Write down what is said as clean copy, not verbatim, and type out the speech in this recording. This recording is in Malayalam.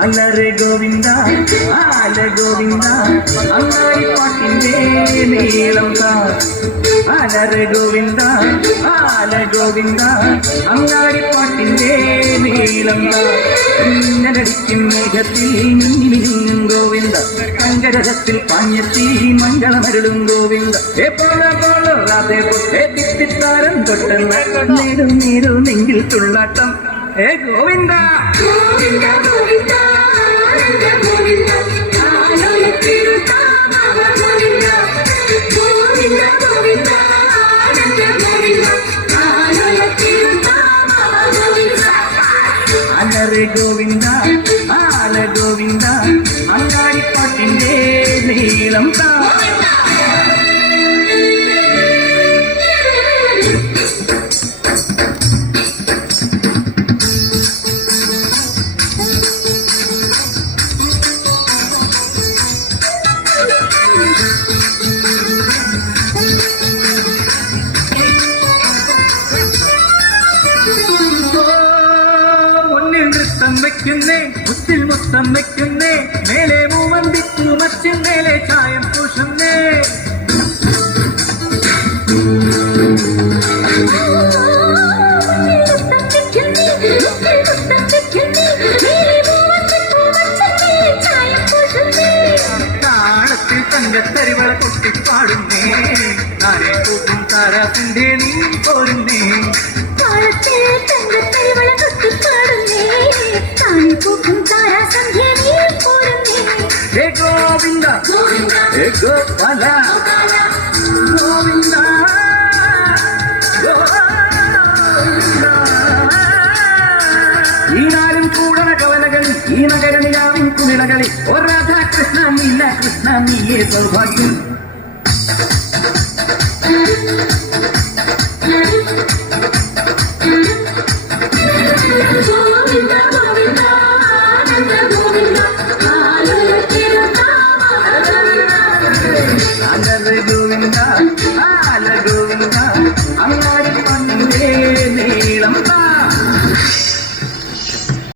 അലരെ ഗോവിന്ദ ആല ഗോവിന്ദ അങ്ങാടിപ്പാട്ടിന്റെ നീളം താ അലരെ ഗോവിന്ദ ആല ഗോവിന്ദ അങ്ങാടിപ്പാട്ടിന്റെ നീളം താ മിന്നലടിക്കും മേഘത്തിൽ മിന്നിമിന്നും ഗോവിന്ദ കങ്കരഥത്തിൽ പാഞ്ഞെത്തി മംഗളമരുളും ഗോവിന്ദ രാധേ പൊട്ടേ തിത്തിത്താരം തൊട്ടെന്ന നേരും നേരും നെങ്കിൽ തുള്ളാട്ടം ഏ ഗോവിന്ദ ഗോവിന്ദ ഗോവിന്ദ ഗോവിന്ദ അലരെ ഗോവിന്ദ ആല ഗോവിന്ദ അങ്ങാടിപ്പാട്ടിന്റെ നീളം താ വയ്ക്കുന്നേ മുത്തിൽ മുത്തം വയ്ക്കുന്നേ മേലെ മൂവന്തിക്കു മറ്റും മേലെ ചായം പൂശുന്നേ താളത്തിൽ തങ്കത്തരിവള കൊട്ടിപ്പാടുന്നേ താരെ കൂട്ടും താരാത്തിന്റെ നീ പോരുന്നേ Hey Govinda, hey Gopala, Govinda, Govinda. ഈനാലും കൂടന കവലകളിൽ ഈ നഗരനിലാവിൻ കുമിളകളിൽ ഓ രാധാ കൃഷ്ണ നീല കൃഷ്ണ നീയേ സൗഭാഗ്യം